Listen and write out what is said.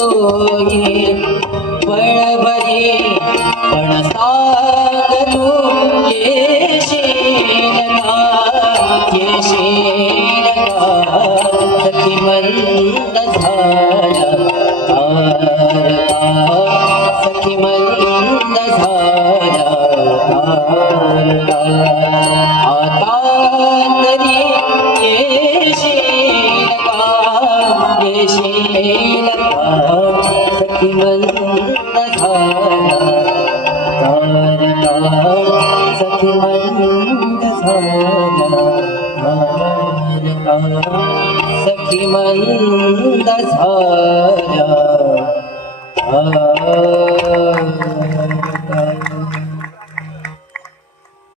सोयी बळभरी पण सागरू येशील का सखी मंद झाला तारका सखी मंद झाला तारका आता तरी येशील का सखी मंद झाला तारका सखी मंद झाला तारका सखी मंद झाला तारका